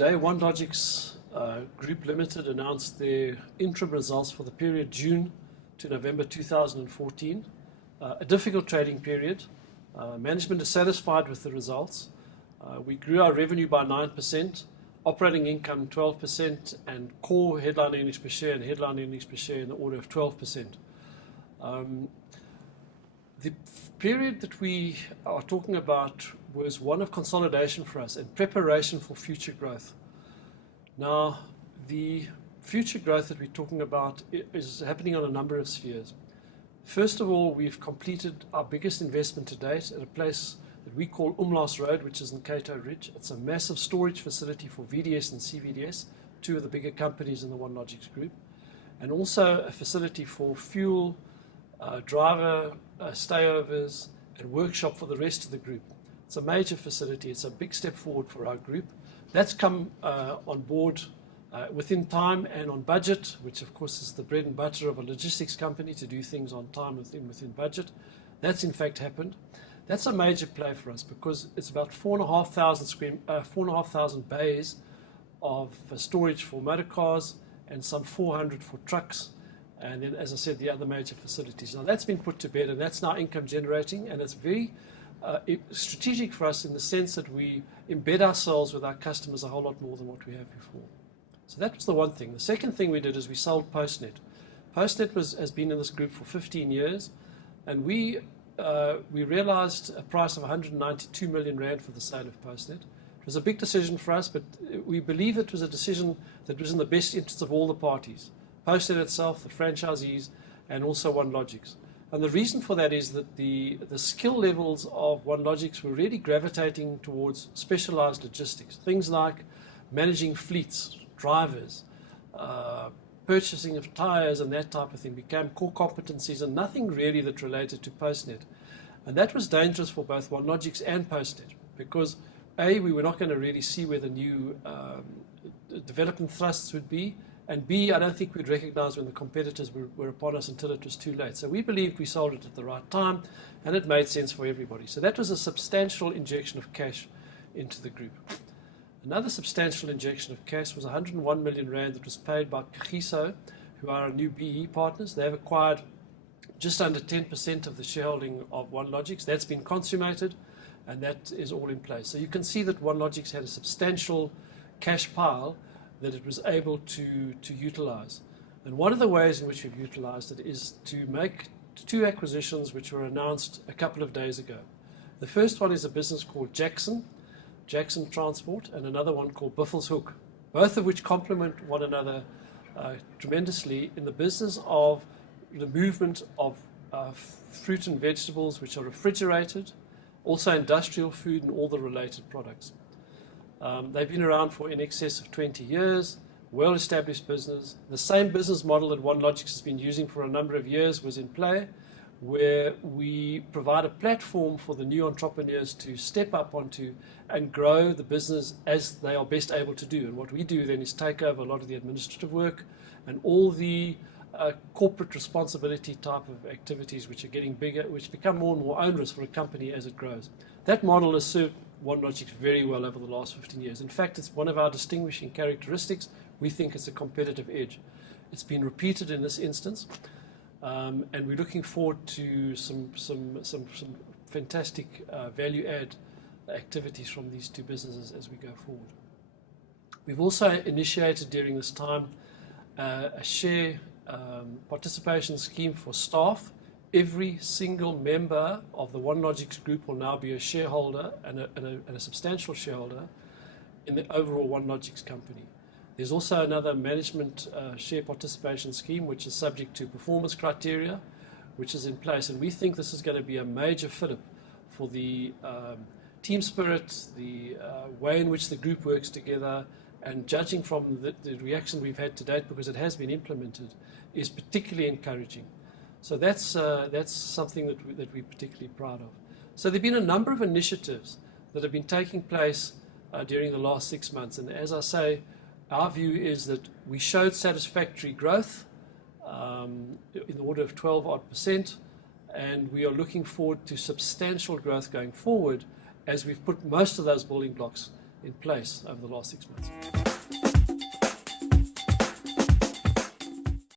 today, OneLogix Group Limited announced their interim results for the period June to November 2014. A difficult trading period. Management is satisfied with the results. We grew our revenue by 9%, operating income 12%, and core headline earnings per share and headline earnings per share in the order of 12%. The period that we are talking about was one of consolidation for us and preparation for future growth. Now, the future growth that we're talking about is happening on a number of spheres. First of all, we've completed our biggest investment to date at a place that we call Umlaas Road, which is in Cato Ridge. It's a massive storage facility for VDS and CVDS, two of the bigger companies in the OneLogix group, and also a facility for fuel, driver stayovers, and workshop for the rest of the group. It's a major facility. It's a big step forward for our group. That's come on board within time and on budget, which of course is the bread and butter of a logistics company, to do things on time within budget. That's in fact happened. That's a major play for us because it's about 4,500 bays of storage for motor cars and some 400 for trucks. And then, as I said, the other major facilities. Now that's been put to bed, and that's now income generating, and it's very strategic for us in the sense that we embed ourselves with our customers a whole lot more than what we have before. So that was the one thing. The second thing we did is we sold PostNet. PostNet has been in this group for 15 years, and we realized a price of 192 million rand for the sale of PostNet. It was a big decision for us, but we believe it was a decision that was in the best interest of all the parties. PostNet itself, the franchisees, and also OneLogix. And the reason for that is that the skill levels of OneLogix were really gravitating towards specialized logistics. Things like managing fleets, drivers, purchasing of tires and that type of thing became core competencies, and nothing really that related to PostNet. And that was dangerous for both OneLogix and PostNet because A, we were not going to really see where the new development thrusts would be, and B, I don't think we'd recognize when the competitors were upon us until it was too late. So we believed we sold it at the right time, and it made sense for everybody. So that was a substantial injection of cash into the group. Another substantial injection of cash was 101 million rand that was paid by Kagiso, who are our new BE partners. They've acquired just under 10% of the shareholding of OneLogix. That's been consummated, and that is all in place. So you can see that OneLogix had a substantial cash pile that it was able to utilize. And one of the ways in which we've utilized it is to make two acquisitions which were announced a couple of days ago. The first one is a business called Jackson Transport, and another one called Buffelshoek, both of which complement one another tremendously in the business of the movement of fruit and vegetables which are refrigerated, also industrial food and all the related products. They've been around for in excess of 20 years, well-established business. The same business model that OneLogix has been using for a number of years was in play, where we provide a platform for the new entrepreneurs to step up onto and grow the business as they are best able to do. And what we do then is take over a lot of the administrative work and all the corporate responsibility type of activities which are getting bigger, which become more and more onerous for a company as it grows. That model has served OneLogix very well over the last 15 years. In fact, it's one of our distinguishing characteristics. We think it's a competitive edge. It's been repeated in this instance, and we're looking forward to some fantastic value-add activities from these two businesses as we go forward. We've also initiated during this time a share participation scheme for staff. Every single member of the OneLogix group will now be a shareholder and a substantial shareholder in the overall OneLogix company. There's also another management share participation scheme which is subject to performance criteria, which is in place, and we think this is going to be a major fillip for the team spirit, the way in which the group works together, and judging from the reaction we've had to date, because it has been implemented, is particularly encouraging. So that's something that we're particularly proud of. So there have been a number of initiatives that have been taking place during the last 6 months. And as I say, our view is that we showed satisfactory growth in the order of 12% and we are looking forward to substantial growth going forward as we've put most of those building blocks in place over the last 6 months.